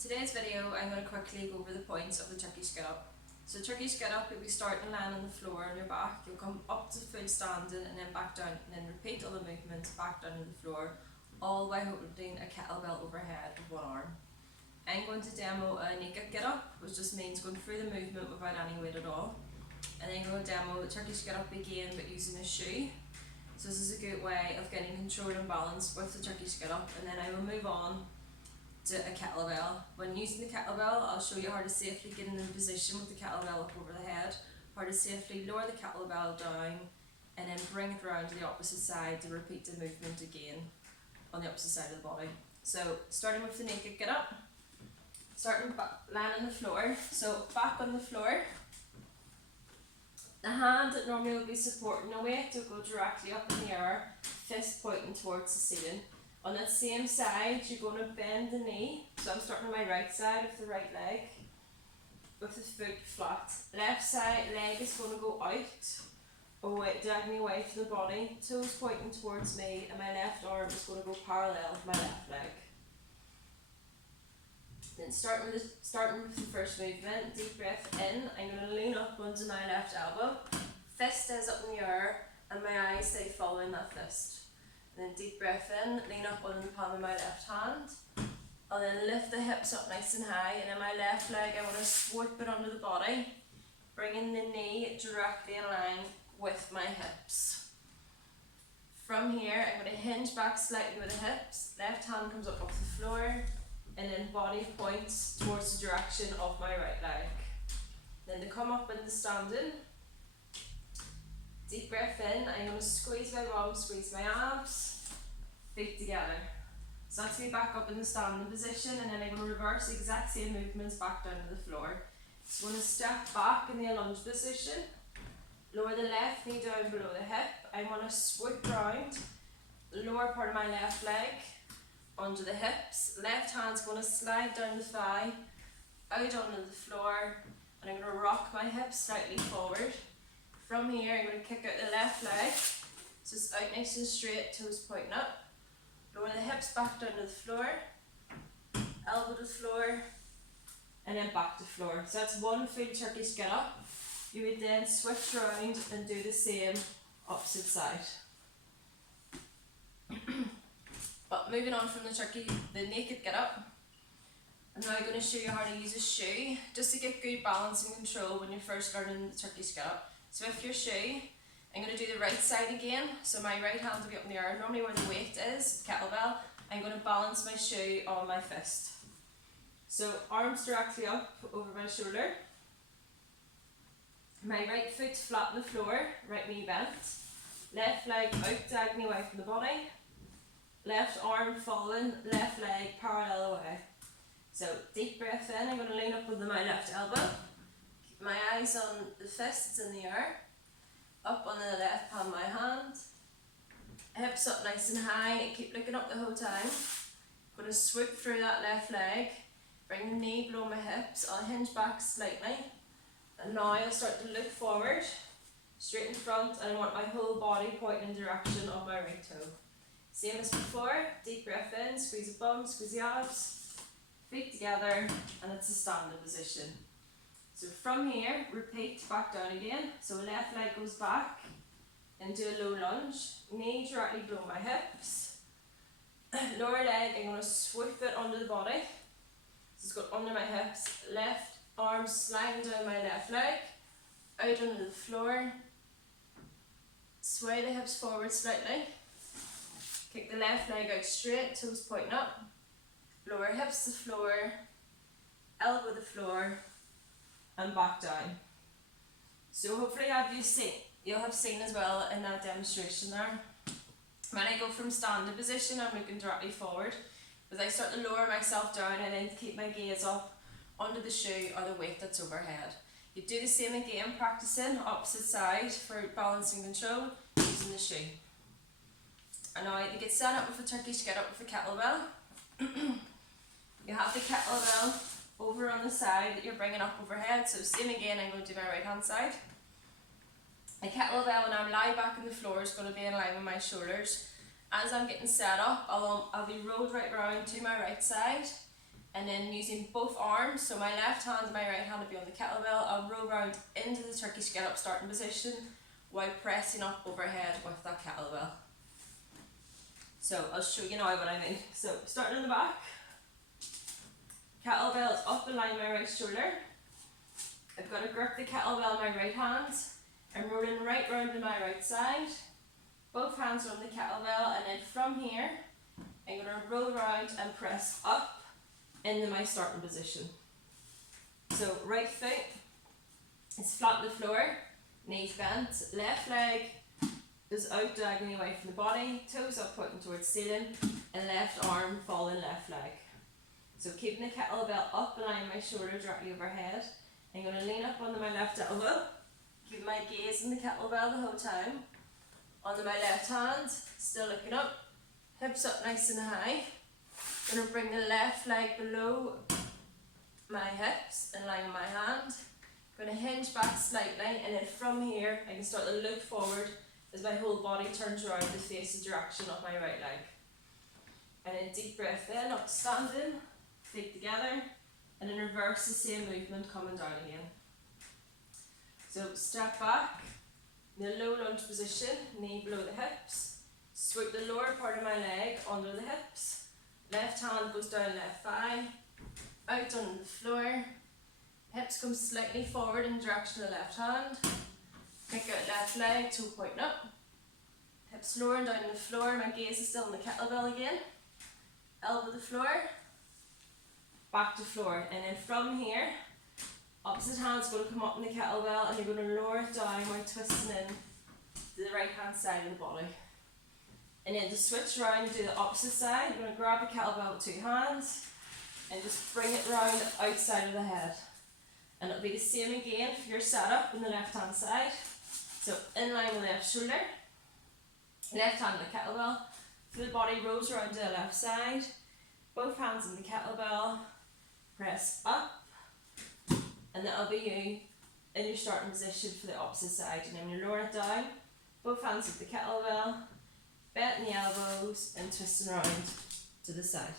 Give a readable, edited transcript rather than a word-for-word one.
Today's video I'm going to quickly go over the points of the Turkish Get Up. So Turkish Get Up, you'll be starting lying on the floor on your back, you'll come up to full standing and then back down and then repeat all the movements back down to the floor, all while holding a kettlebell overhead with one arm. I'm going to demo a naked get up, which just means going through the movement without any weight at all. And then I'm going to demo the Turkish Get Up again but using a shoe. So this is a good way of getting control and balance with the Turkish Get Up, and then I will move on to a kettlebell. When using the kettlebell, I'll show you how to safely get in the position with the kettlebell up over the head, how to safely lower the kettlebell down, and then bring it around to the opposite side to repeat the movement again on the opposite side of the body. So starting with the naked get up, starting back, lying on the floor, so back on the floor. The hand that normally will be supporting the weight will go directly up in the air, fist pointing towards the ceiling. On that same side, you're going to bend the knee. So I'm starting on my right side of the right leg, with the foot flat. Left side leg is going to go out, away, diagonally away from the body, toes pointing towards me, and my left arm is going to go parallel with my left leg. Then starting with the first movement, deep breath in, I'm going to lean up onto my left elbow, fist stays up in the air, and my eyes stay following that fist. And then deep breath in, lean up on the palm of my left hand, and then lift the hips up nice and high, and then my left leg I want to swoop it under the body, bringing the knee directly in line with my hips. From here I'm going to hinge back slightly with the hips, left hand comes up off the floor, and then body points towards the direction of my right leg. Then to come up into standing, deep breath in, I'm going to squeeze my bum, squeeze my abs, feet together. So that's me back up in the standing position, and then I'm going to reverse the exact same movements back down to the floor. So I'm going to step back in the lunge position, lower the left knee down below the hip. I want to swoop round, lower part of my left leg onto the hips. Left hand's going to slide down the thigh, out onto the floor, and I'm going to rock my hips slightly forward. From here, I'm going to kick out the left leg, so it's out nice and straight, toes pointing up. Lower the hips back down to the floor, elbow to the floor, and then back to floor. So that's one full Turkish get up. You would then switch around and do the same opposite side. But moving on from the naked get up, I'm now going to show you how to use a shoe, just to get good balance and control when you're first learning the Turkish get up. So with your shoe, I'm going to do the right side again, so my right hand will be up in the air, normally where the weight is, kettlebell. I'm going to balance my shoe on my fist. So arms directly up over my shoulder, my right foot flat on the floor, right knee bent, left leg out diagonally away from the body, left arm following, left leg parallel away. So deep breath in, I'm going to lean up with my left elbow, keep my eyes on the fists in the air, up on the left palm of my hand, hips up nice and high, keep looking up the whole time. I'm going to swoop through that left leg, bring the knee below my hips, I'll hinge back slightly, and now I'll start to look forward, straight in front, and I want my whole body pointing in the direction of my right toe. Same as before, deep breath in, squeeze the bum, squeeze the abs, feet together, and it's a standing position. So from here, repeat back down again. So left leg goes back into a low lunge, knee directly below my hips. Lower leg, I'm going to swoop it under the body. So it's got under my hips, left arm sliding down my left leg, out onto the floor, sway the hips forward slightly. Kick the left leg out straight, toes pointing up, lower hips to the floor, elbow the floor, and back down. So hopefully you'll have seen as well in that demonstration there. When I go from standing position, I'm looking directly forward. As I start to lower myself down, I then keep my gaze up onto the shoe or the weight that's overhead. You do the same again, practicing opposite side for balance and control using the shoe. And now to get set up with a Turkish get up with a kettlebell, you have the kettlebell over on the side that you're bringing up overhead. So same again, I'm going to do my right hand side. The kettlebell when I lie back on the floor is going to be in line with my shoulders. As I'm getting set up, I'll be rolled right round to my right side, and then using both arms, so my left hand and my right hand will be on the kettlebell, I'll roll round into the Turkish Get Up starting position while pressing up overhead with that kettlebell. So I'll show you now what I mean. So starting in the back, kettlebell is up and line my right shoulder. I've got to grip the kettlebell in my right hand. I'm rolling right round to my right side. Both hands are on the kettlebell, and then from here, I'm going to roll around and press up into my starting position. So right foot is flat on the floor, knees bent, left leg is out diagonally away from the body, toes up pointing towards ceiling, and left arm following left leg. So keeping the kettlebell up and lying my shoulder directly overhead. I'm going to lean up onto my left elbow, keep my gaze on the kettlebell the whole time. Onto my left hand, still looking up, hips up nice and high. Going to bring the left leg below my hips in line with my hand. Going to hinge back slightly, and then from here I can start to look forward as my whole body turns around to face the direction of my right leg. And then deep breath in, up standing, feet together, and then reverse the same movement coming down again. So step back, in a low lunge position, knee below the hips, sweep the lower part of my leg under the hips, left hand goes down left thigh, out on the floor, hips come slightly forward in the direction of the left hand, pick out left leg, toe pointing up, hips lowering down on the floor, my gaze is still on the kettlebell again, elbow to floor, back to floor, and then from here, opposite hand's going to come up on the kettlebell, and you're going to lower it down while twisting in to the right hand side of the body. And then to switch around and do the opposite side, you're going to grab the kettlebell with two hands and just bring it round the outside of the head. And it'll be the same again for your setup on the left hand side. So in line with the left shoulder, left hand on the kettlebell, full body rolls around to the left side, both hands on the kettlebell, press up, and that'll be you in your starting position for the opposite side. And then you lower it down, both hands with the kettlebell, bent in the elbows and twisting around to the side.